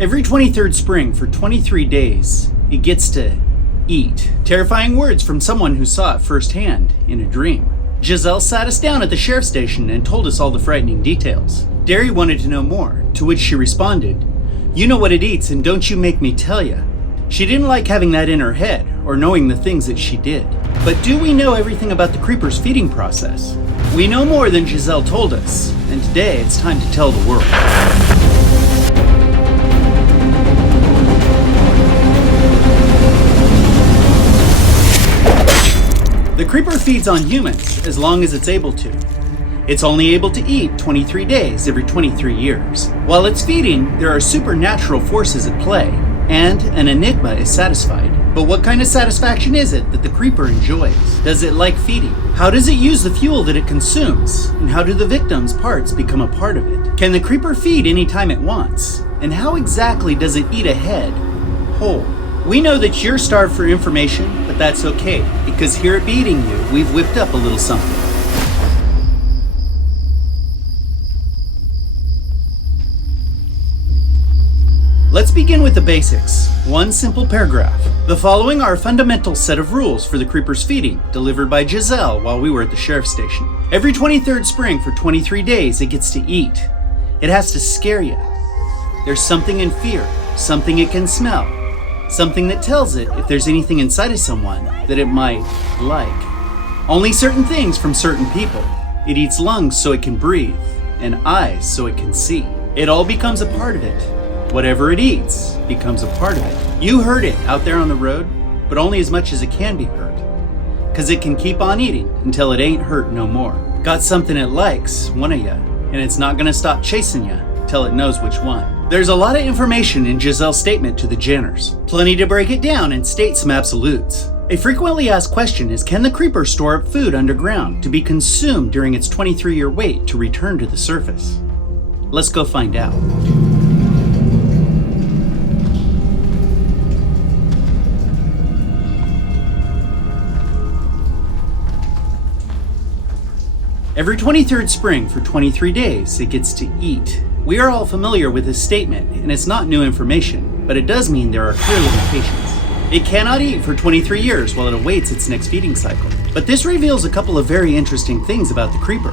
Every 23rd spring for 23 days, it gets to eat. Terrifying words from someone who saw it firsthand in a dream. Giselle sat us down at the sheriff's station and told us all the frightening details. Derry wanted to know more, to which she responded, "You know what it eats and don't you make me tell ya." She didn't like having that in her head or knowing the things that she did. But do we know everything about the creeper's feeding process? We know more than Giselle told us, and today it's time to tell the world. The creeper feeds on humans as long as it's able to. It's only able to eat 23 days every 23 years. While it's feeding, there are supernatural forces at play, and an enigma is satisfied. But what kind of satisfaction is it that the creeper enjoys? Does it like feeding? How does it use the fuel that it consumes? And how do the victim's parts become a part of it? Can the creeper feed anytime it wants? And how exactly does it eat a head whole? We know that you're starved for information, but that's okay, because here at Beating You, we've whipped up a little something. Let's begin with the basics. One simple paragraph. The following are a fundamental set of rules for the creeper's feeding, delivered by Giselle while we were at the sheriff's station. Every 23rd spring for 23 days, it gets to eat. It has to scare you. There's something in fear, something it can smell, something that tells it if there's anything inside of someone that it might like. Only certain things from certain people. It eats lungs so it can breathe, and eyes so it can see. It all becomes a part of it. Whatever it eats becomes a part of it. You heard it out there on the road, but only as much as it can be heard. Cause it can keep on eating until it ain't hurt no more. Got something it likes, one of ya, and it's not gonna stop chasing ya till it knows which one. There's a lot of information in Giselle's statement to the Janners. Plenty to break it down and state some absolutes. A frequently asked question is, can the creeper store up food underground to be consumed during its 23-year wait to return to the surface? Let's go find out. Every 23rd spring for 23 days, it gets to eat. We are all familiar with this statement, and it's not new information, but it does mean there are clear limitations. It cannot eat for 23 years while it awaits its next feeding cycle. But this reveals a couple of very interesting things about the creeper.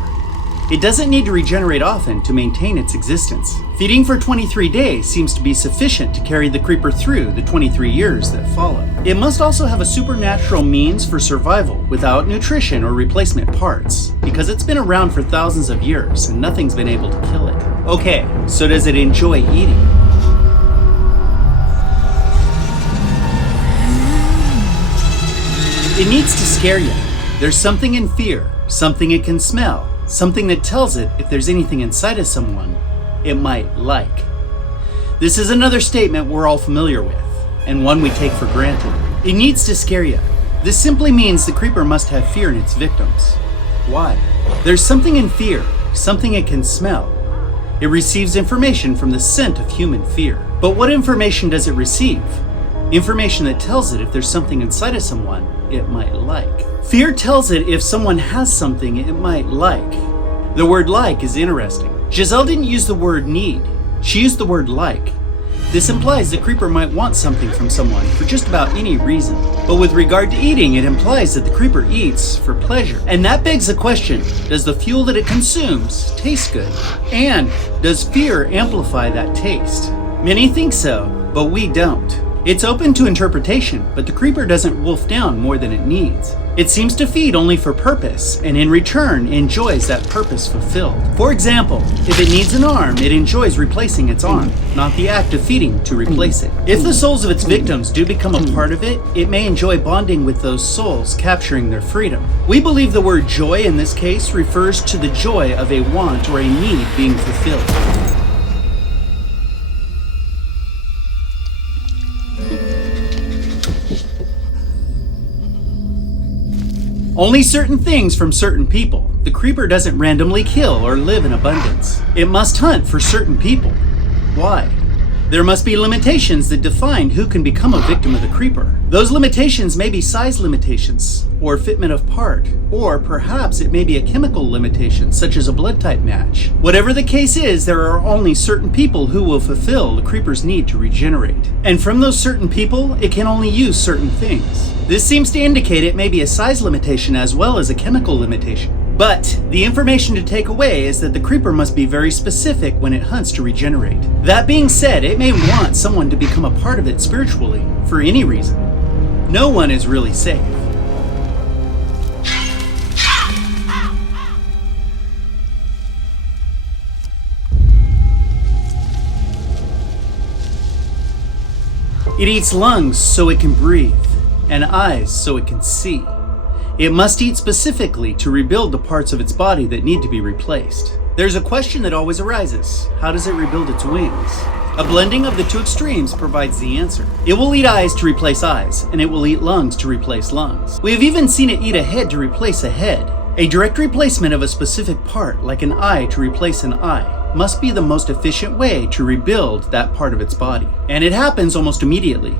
It doesn't need to regenerate often to maintain its existence. Feeding for 23 days seems to be sufficient to carry the creeper through the 23 years that follow. It must also have a supernatural means for survival without nutrition or replacement parts, because it's been around for thousands of years and nothing's been able to kill it. Okay, so does it enjoy eating? It needs to scare you. There's something in fear, something it can smell, something that tells it if there's anything inside of someone it might like. This is another statement we're all familiar with, and one we take for granted. It needs to scare you. This simply means the creeper must have fear in its victims. Why? There's something in fear, something it can smell. It receives information from the scent of human fear. But what information does it receive? Information that tells it if there's something inside of someone it might like. Fear tells it if someone has something it might like. The word like is interesting. Giselle didn't use the word need. She used the word like. This implies the creeper might want something from someone for just about any reason. But with regard to eating, it implies that the creeper eats for pleasure. And that begs the question, does the fuel that it consumes taste good? And does fear amplify that taste? Many think so, but we don't. It's open to interpretation, but the creeper doesn't wolf down more than it needs. It seems to feed only for purpose, and in return enjoys that purpose fulfilled. For example, if it needs an arm, it enjoys replacing its arm, not the act of feeding to replace it. If the souls of its victims do become a part of it, it may enjoy bonding with those souls, capturing their freedom. We believe the word joy in this case refers to the joy of a want or a need being fulfilled. Only certain things from certain people. The creeper doesn't randomly kill or live in abundance. It must hunt for certain people. Why? There must be limitations that define who can become a victim of the creeper. Those limitations may be size limitations, or fitment of part, or perhaps it may be a chemical limitation such as a blood type match. Whatever the case is, there are only certain people who will fulfill the creeper's need to regenerate. And from those certain people, it can only use certain things. This seems to indicate it may be a size limitation as well as a chemical limitation. But the information to take away is that the creeper must be very specific when it hunts to regenerate. That being said, it may want someone to become a part of it spiritually for any reason. No one is really safe. It eats lungs so it can breathe, and eyes so it can see. It must eat specifically to rebuild the parts of its body that need to be replaced. There's a question that always arises: how does it rebuild its wings? A blending of the two extremes provides the answer. It will eat eyes to replace eyes, and it will eat lungs to replace lungs. We have even seen it eat a head to replace a head. A direct replacement of a specific part, like an eye to replace an eye, must be the most efficient way to rebuild that part of its body. And it happens almost immediately.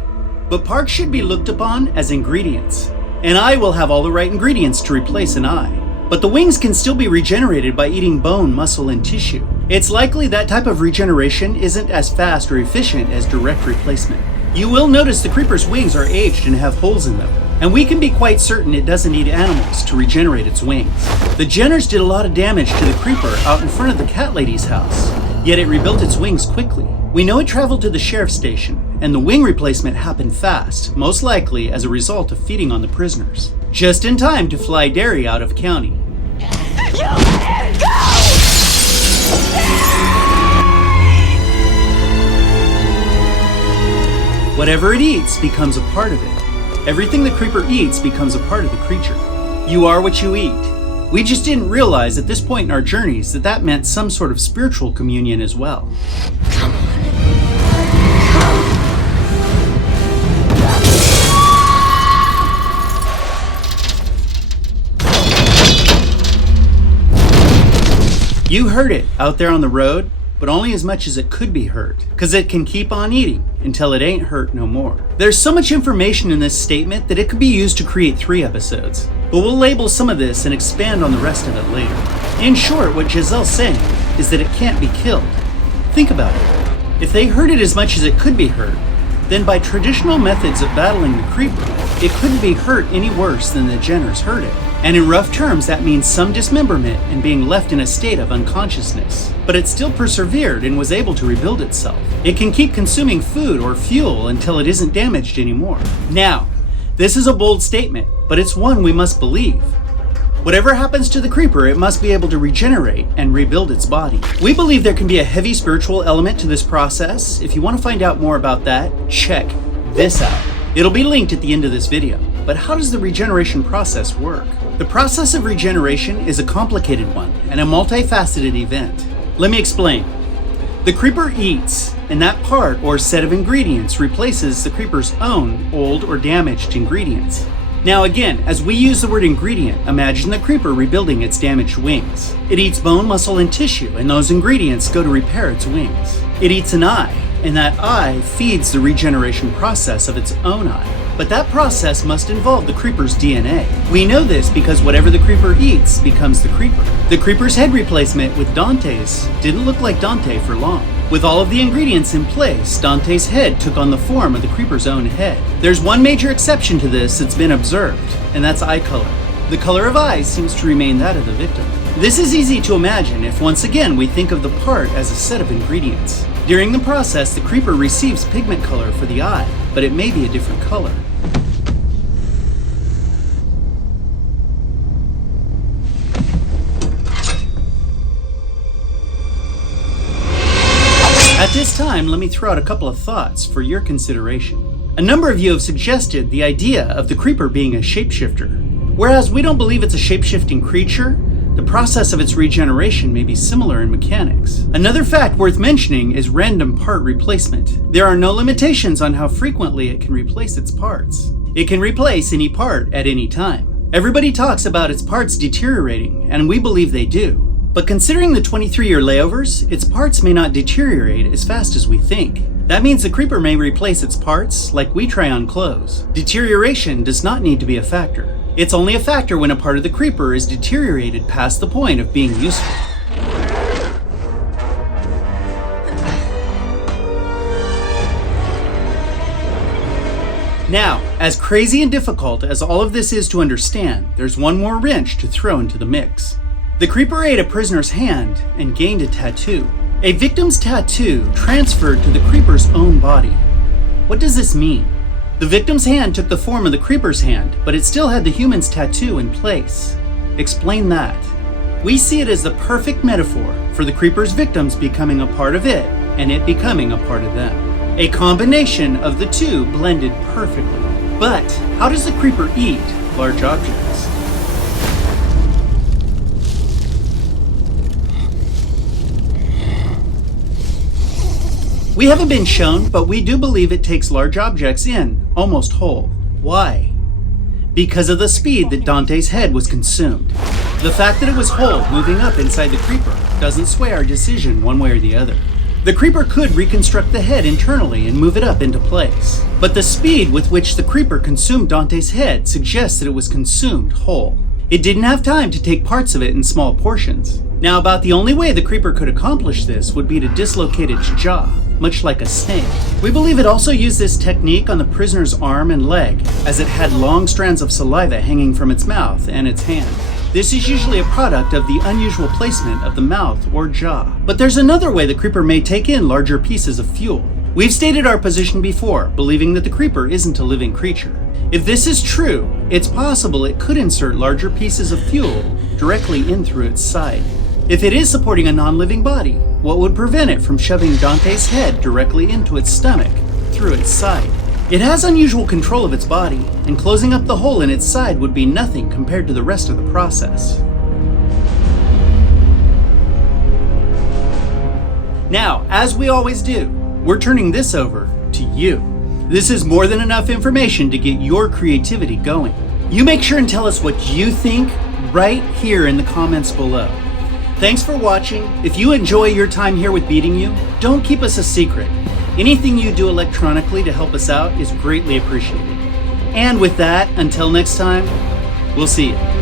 But parts should be looked upon as ingredients. An eye will have all the right ingredients to replace an eye. But the wings can still be regenerated by eating bone, muscle, and tissue. It's likely that type of regeneration isn't as fast or efficient as direct replacement. You will notice the creeper's wings are aged and have holes in them, and we can be quite certain it doesn't eat animals to regenerate its wings. The Jenners did a lot of damage to the creeper out in front of the cat lady's house, yet it rebuilt its wings quickly. We know it traveled to the sheriff's station, and the wing replacement happened fast, most likely as a result of feeding on the prisoners. Just in time to fly Derry out of county. You let it go! Whatever it eats becomes a part of it. Everything the creeper eats becomes a part of the creature. You are what you eat. We just didn't realize at this point in our journeys that that meant some sort of spiritual communion as well. Come on. You heard it out there on the road, but only as much as it could be hurt, because it can keep on eating until it ain't hurt no more. There's so much information in this statement that it could be used to create 3 episodes, but we'll label some of this and expand on the rest of it later. In short, what Giselle's saying is that it can't be killed. Think about it. If they hurt it as much as it could be hurt, then by traditional methods of battling the creeper, it couldn't be hurt any worse than the Jenners hurt it. And in rough terms, that means some dismemberment and being left in a state of unconsciousness. But it still persevered and was able to rebuild itself. It can keep consuming food or fuel until it isn't damaged anymore. Now, this is a bold statement, but it's one we must believe. Whatever happens to the creeper, it must be able to regenerate and rebuild its body. We believe there can be a heavy spiritual element to this process. If you want to find out more about that, check this out. It'll be linked at the end of this video. But how does the regeneration process work? The process of regeneration is a complicated one and a multifaceted event. Let me explain. The creeper eats, and that part or set of ingredients replaces the creeper's own old or damaged ingredients. Now again, as we use the word ingredient, imagine the creeper rebuilding its damaged wings. It eats bone, muscle, and tissue, and those ingredients go to repair its wings. It eats an eye, and that eye feeds the regeneration process of its own eye. But that process must involve the creeper's DNA. We know this because whatever the creeper eats becomes the creeper. The creeper's head replacement with Dante's didn't look like Dante for long. With all of the ingredients in place, Dante's head took on the form of the creeper's own head. There's one major exception to this that's been observed, and that's eye color. The color of eyes seems to remain that of the victim. This is easy to imagine if once again we think of the part as a set of ingredients. During the process, the creeper receives pigment color for the eye, but it may be a different color. At this time, let me throw out a couple of thoughts for your consideration. A number of you have suggested the idea of the creeper being a shapeshifter. Whereas we don't believe it's a shape-shifting creature, the process of its regeneration may be similar in mechanics. Another fact worth mentioning is random part replacement. There are no limitations on how frequently it can replace its parts. It can replace any part at any time. Everybody talks about its parts deteriorating, and we believe they do. But considering the 23-year layovers, its parts may not deteriorate as fast as we think. That means the creeper may replace its parts like we try on clothes. Deterioration does not need to be a factor. It's only a factor when a part of the creeper is deteriorated past the point of being useful. Now, as crazy and difficult as all of this is to understand, there's one more wrench to throw into the mix. The creeper ate a prisoner's hand and gained a tattoo. A victim's tattoo transferred to the creeper's own body. What does this mean? The victim's hand took the form of the creeper's hand, but it still had the human's tattoo in place. Explain that. We see it as the perfect metaphor for the creeper's victims becoming a part of it and it becoming a part of them. A combination of the two blended perfectly. But how does the creeper eat large objects? We haven't been shown, but we do believe it takes large objects in, almost whole. Why? Because of the speed that Dante's head was consumed. The fact that it was whole, moving up inside the creeper, doesn't sway our decision one way or the other. The creeper could reconstruct the head internally and move it up into place. But the speed with which the creeper consumed Dante's head suggests that it was consumed whole. It didn't have time to take parts of it in small portions. Now, about the only way the creeper could accomplish this would be to dislocate its jaw, much like a snake. We believe it also used this technique on the prisoner's arm and leg, as it had long strands of saliva hanging from its mouth and its hand. This is usually a product of the unusual placement of the mouth or jaw. But there's another way the creeper may take in larger pieces of fuel. We've stated our position before, believing that the creeper isn't a living creature. If this is true, it's possible it could insert larger pieces of fuel directly in through its side. If it is supporting a non-living body, what would prevent it from shoving Dante's head directly into its stomach through its side? It has unusual control of its body, and closing up the hole in its side would be nothing compared to the rest of the process. Now, as we always do, we're turning this over to you. This is more than enough information to get your creativity going. You make sure and tell us what you think right here in the comments below. Thanks for watching. If you enjoy your time here with Beating You, don't keep us a secret. Anything you do electronically to help us out is greatly appreciated. And with that, until next time, we'll see you.